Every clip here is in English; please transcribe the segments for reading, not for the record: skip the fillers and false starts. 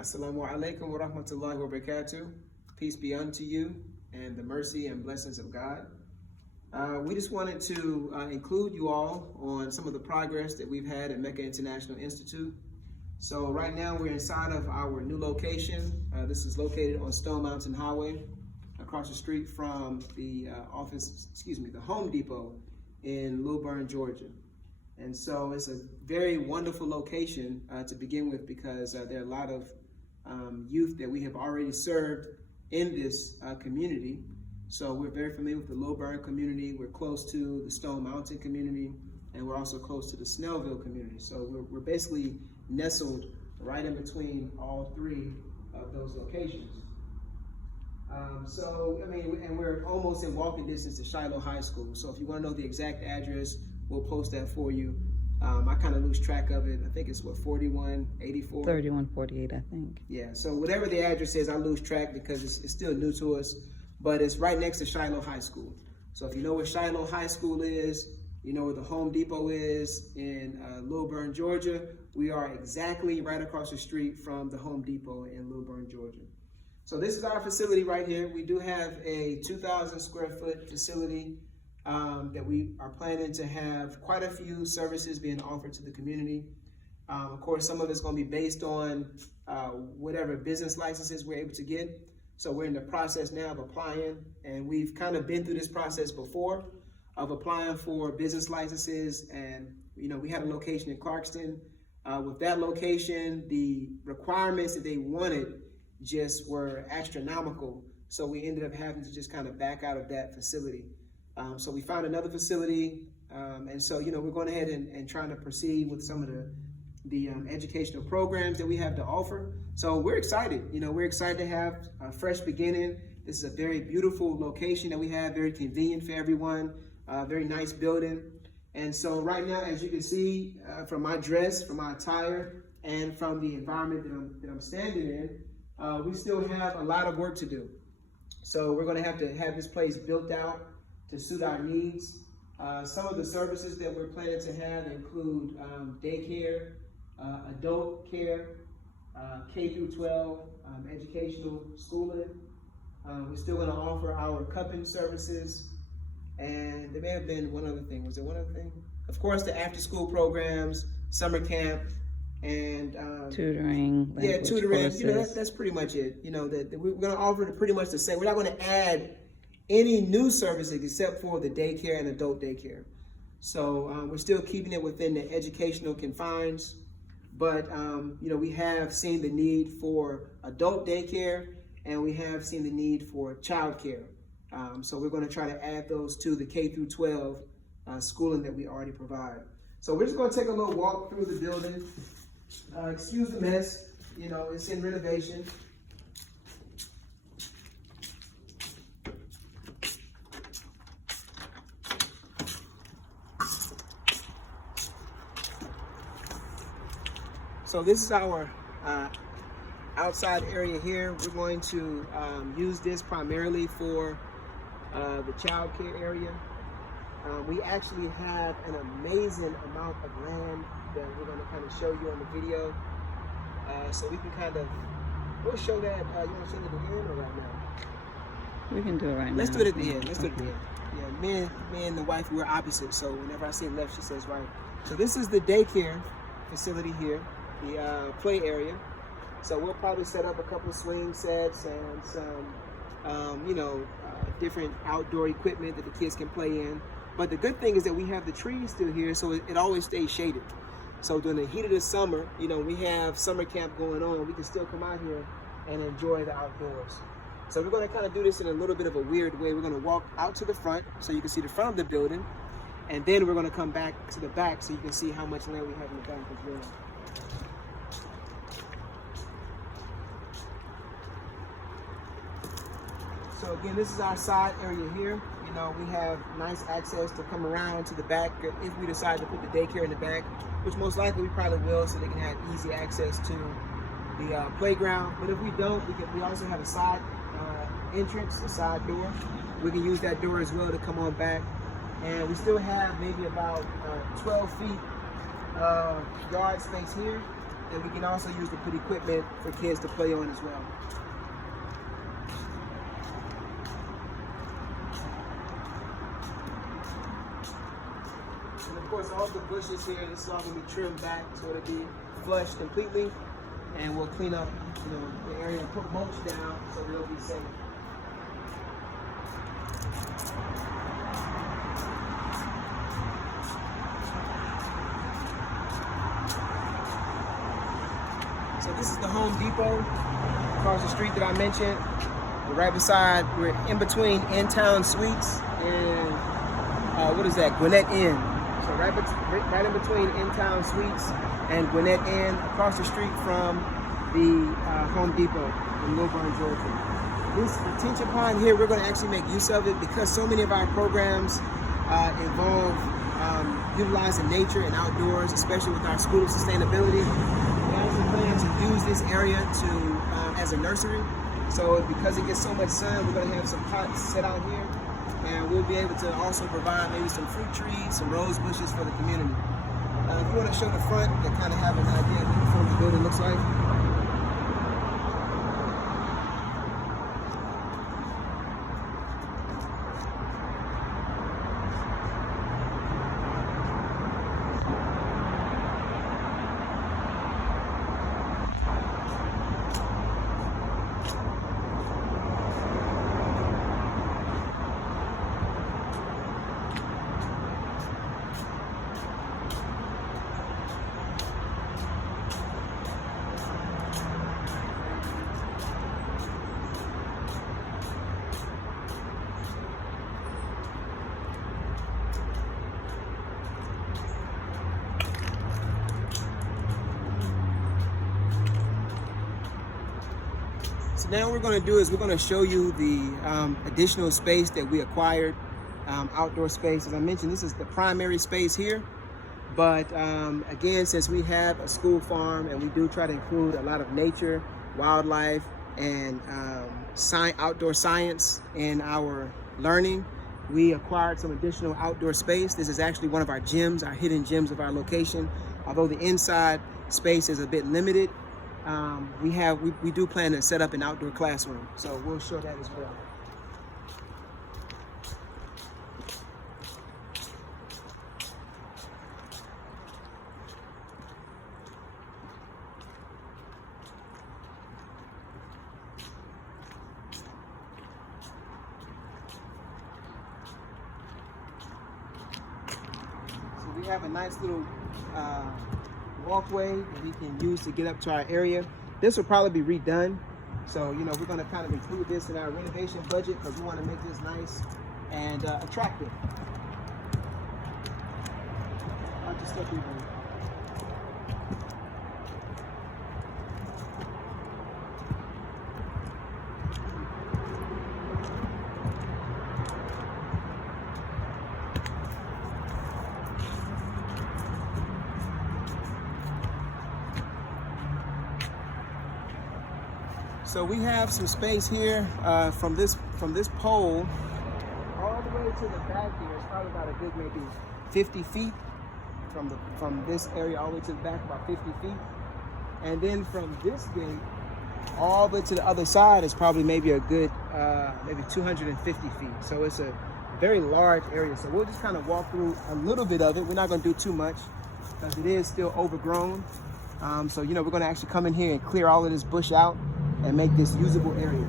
Assalamu alaikum wa rahmatullahi wa barakatuh. Peace be unto you and the mercy and blessings of God. We just wanted to include you all on some of the progress that we've had at Mecca International Institute. So right now we're inside of our new location. This is located on Stone Mountain Highway, across the street from the the Home Depot in Lilburn, Georgia. And so it's a very wonderful location to begin with, because there are a lot of youth that we have already served in this community. So we're very familiar with the Lilburn community. We're close to the Stone Mountain community, and we're also close to the Snellville community. So we're basically nestled right in between all three of those locations. And we're almost in walking distance to Shiloh High School. So if you want to know the exact address, we'll post that for you. I kind of lose track of it. I think it's 4184? 3148, I think. Yeah, so whatever the address is, I lose track because it's still new to us, but it's right next to Shiloh High School. So if you know where Shiloh High School is, you know where the Home Depot is in Lilburn, Georgia. We are exactly right across the street from the Home Depot in Lilburn, Georgia. So this is our facility right here. We do have a 2,000 square foot facility that we are planning to have quite a few services being offered to the community. Of course, some of it's going to be based on whatever business licenses we're able to get. So we're in the process now of applying, and we've kind of been through this process before of applying for business licenses. And we had a location in Clarkston. With that location, the requirements that they wanted just were astronomical. So we ended up having to just kind of back out of that facility. So we found another facility, and so we're going ahead and trying to proceed with some of the educational programs that we have to offer. So we're excited. We're excited to have a fresh beginning. This is a very beautiful location that we have, very convenient for everyone, very nice building. And so right now, as you can see from my dress, from my attire, and from the environment that I'm standing in, we still have a lot of work to do. So we're going to have this place built out to suit our needs. Some of the services that we're planning to have include daycare, adult care, K through 12, educational schooling. We're still going to offer our cupping services. And there may have been one other thing. Was there one other thing? Of course, the after-school programs, summer camp, and tutoring. Yeah, tutoring. That's pretty much it. That we're going to offer pretty much the same. We're not going to add any new services except for the daycare and adult daycare. So we're still keeping it within the educational confines, but we have seen the need for adult daycare, and we have seen the need for childcare. So we're going to try to add those to the K through 12 schooling that we already provide. So we're just going to take a little walk through the building. Excuse the mess, it's in renovation. So this is our outside area here. We're going to use this primarily for the child care area. We actually have an amazing amount of land that we're going to kind of show you on the video. So we can we'll show that. You want to show it at the end or right now? We can do it right now. Let's do it at the end. Yeah, me and the wife, we're opposite. So whenever I say left, she says right. So this is the daycare facility here, the play area. So we'll probably set up a couple swing sets and some, different outdoor equipment that the kids can play in. But the good thing is that we have the trees still here, so it always stays shaded. So during the heat of the summer, we have summer camp going on. We can still come out here and enjoy the outdoors. So we're going to kind of do this in a little bit of a weird way. We're going to walk out to the front so you can see the front of the building, and then we're going to come back to the back so you can see how much land we have in the back as well. So again, this is our side area here. We have nice access to come around to the back if we decide to put the daycare in the back, which most likely we probably will, so they can have easy access to the playground. But if we don't, we also have a side entrance, a side door. We can use that door as well to come on back. And we still have maybe about 12 feet yard space here. and we can also use to put equipment for kids to play on as well. And of course, all the bushes here, this is all going to be trimmed back, so it'll be flushed completely, and we'll clean up, the area and put mulch down so they'll be safe. So this is the Home Depot across the street that I mentioned. We're right beside, we're in between In-Town Suites and what is that, Gwinnett Inn. So right in between In-Town Suites and Gwinnett Inn, across the street from the Home Depot in Lilburn, Georgia. This retention pond here, we're going to actually make use of it because so many of our programs involve utilizing nature and outdoors, especially with our School of Sustainability. We actually plan to use this area as a nursery. So because it gets so much sun, we're going to have some pots set out here, and we'll be able to also provide maybe some fruit trees, some rose bushes for the community. If you want to show the front, to kind of have an idea of what the front of the building looks like. So now what we're going to do is we're going to show you the additional space that we acquired, outdoor space. As I mentioned, this is the primary space here. But again, since we have a school farm and we do try to include a lot of nature, wildlife, and outdoor science in our learning, we acquired some additional outdoor space. This is actually one of our gyms, our hidden gyms of our location. Although the inside space is a bit limited, we do plan to set up an outdoor classroom, so we'll show that as well. So we have a nice little walkway that we can use to get up to our area. This will probably be redone. So, we're going to kind of include this in our renovation budget because we want to make this nice and attractive. I'll just step you there. So we have some space here from this pole all the way to the back here. It's probably about a good maybe 50 feet from this area all the way to the back, about 50 feet. And then from this gate all the way to the other side is probably maybe a good maybe 250 feet. So it's a very large area. So we'll just kind of walk through a little bit of it. We're not going to do too much because it is still overgrown. So we're going to actually come in here and clear all of this bush out and make this usable area.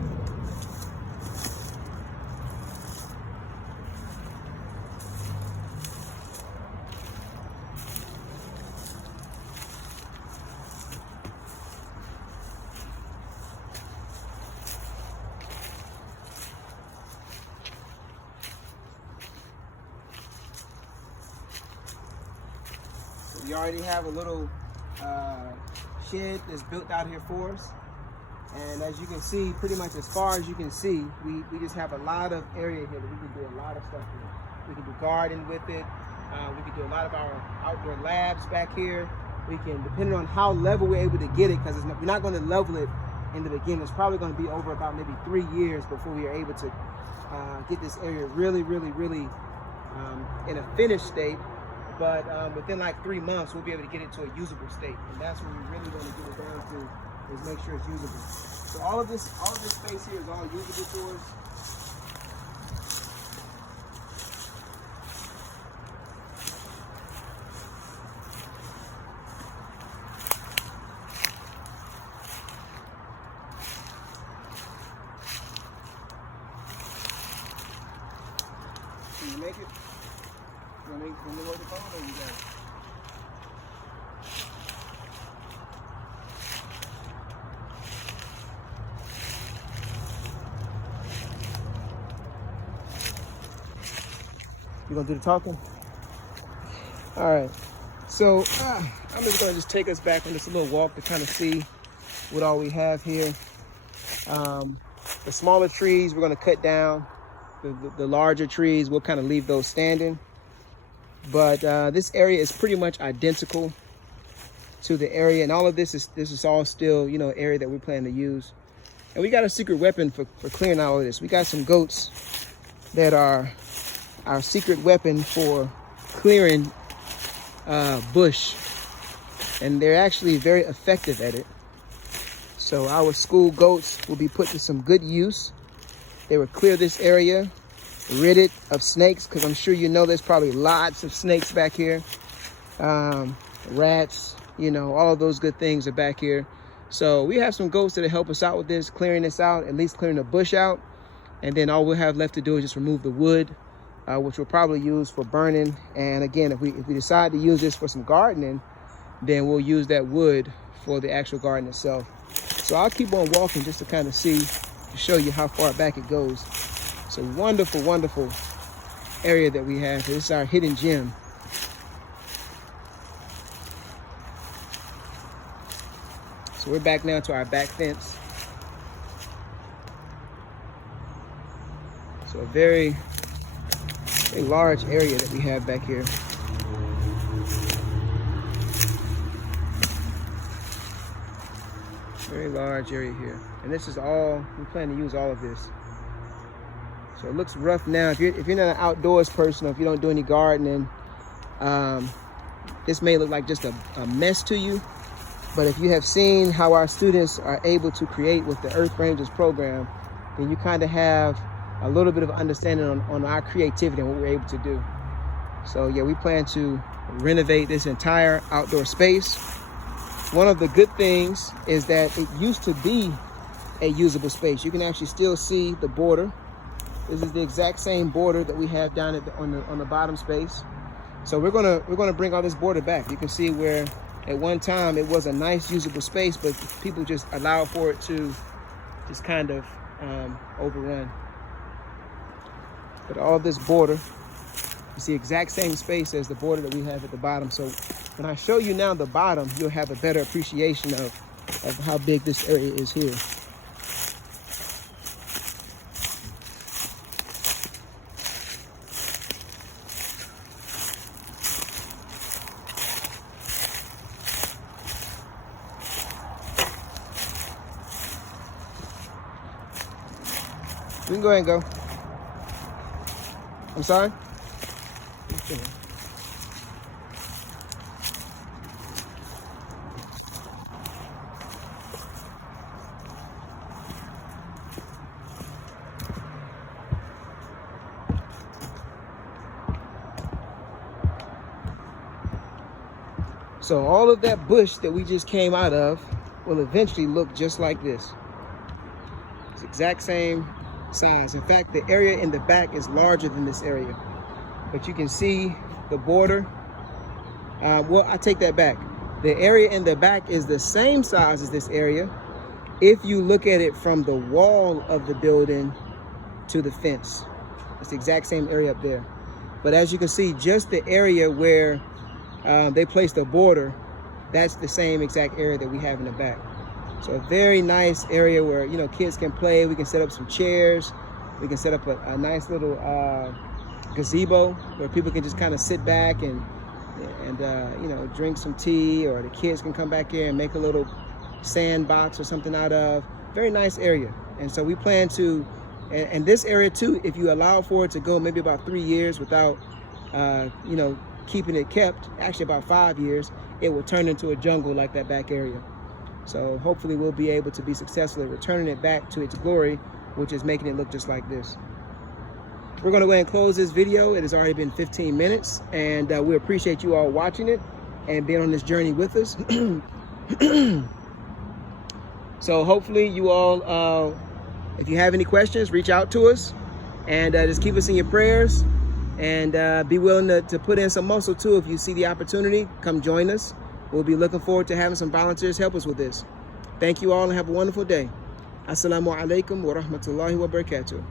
So we already have a little shed that's built out here for us. And as you can see, pretty much as far as you can see, we just have a lot of area here that we can do a lot of stuff with. We can do garden with it. We can do a lot of our outdoor labs back here. We can, depending on how level we're able to get it, because we're not going to level it in the beginning. It's probably going to be over about maybe 3 years before we are able to get this area really in a finished state. but within like 3 months, we'll be able to get it to a usable state. And that's what we really want to get it down to, is make sure it's usable. So all of this space here is all usable to us. Can you make it? You want me to work the phone or you got it? You gonna do the talking? All right. So I'm just gonna take us back on this little walk to kind of see what all we have here. The smaller trees we're gonna cut down. The larger trees, we'll kind of leave those standing. But this area is pretty much identical to the area, and all of this is all still, you know, area that we plan to use. And we got a secret weapon for clearing all of this. We got some goats that are our secret weapon for clearing bush, and they're actually very effective at it. So our school goats will be put to some good use. They will clear this area, rid it of snakes, because I'm sure you know there's probably lots of snakes back here. Rats, you know, all of those good things are back here. So we have some goats that help us out with this, clearing this out, at least clearing the bush out. And then all we'll have left to do is just remove the wood, which we'll probably use for burning. And again, if we decide to use this for some gardening, then we'll use that wood for the actual garden itself. So I'll keep on walking just to kind of see, to show you how far back it goes. It's a wonderful, wonderful area that we have. This is our hidden gem. So we're back now to our back fence. So a very large area that we have back here. Very large area here. And this is all, we plan to use all of this. So it looks rough now. If you're not an outdoors person, or if you don't do any gardening, this may look like just a mess to you. But if you have seen how our students are able to create with the Earth Rangers program, then you kind of have a little bit of understanding on our creativity and what we're able to do. So yeah, we plan to renovate this entire outdoor space. One of the good things is that it used to be a usable space. You can actually still see the border. This is the exact same border that we have down at on the bottom space. So we're gonna bring all this border back. You can see where at one time it was a nice usable space, but people just allowed for it to just kind of overrun. But all this border, it's the exact same space as the border that we have at the bottom. So when I show you now the bottom, you'll have a better appreciation of how big this area is here. You can go ahead and go. I'm sorry? So all of that bush that we just came out of will eventually look just like this. It's the exact same size. In fact, the area in the back is larger than this area. But you can see the border. Well, I take that back. The area in the back is the same size as this area if you look at it from the wall of the building to the fence. It's the exact same area up there. But as you can see, just the area where they placed the border, that's the same exact area that we have in the back. So a very nice area where, you know, kids can play. We can set up some chairs. We can set up a nice little gazebo where people can just kind of sit back and you know, drink some tea, or the kids can come back here and make a little sandbox or something out of. Very nice area. And so we plan to, and this area too, if you allow for it to go maybe about 3 years without, you know, keeping it kept, actually about 5 years, it will turn into a jungle like that back area. So hopefully we'll be able to be successful at returning it back to its glory, which is making it look just like this. We're going to go ahead and close this video. It has already been 15 minutes, and we appreciate you all watching it and being on this journey with us. So hopefully you all, if you have any questions, reach out to us, and just keep us in your prayers, and be willing to put in some muscle too. If you see the opportunity, come join us. We'll be looking forward to having some volunteers help us with this. Thank you all and have a wonderful day. Assalamu alaikum wa rahmatullahi wa barakatuh.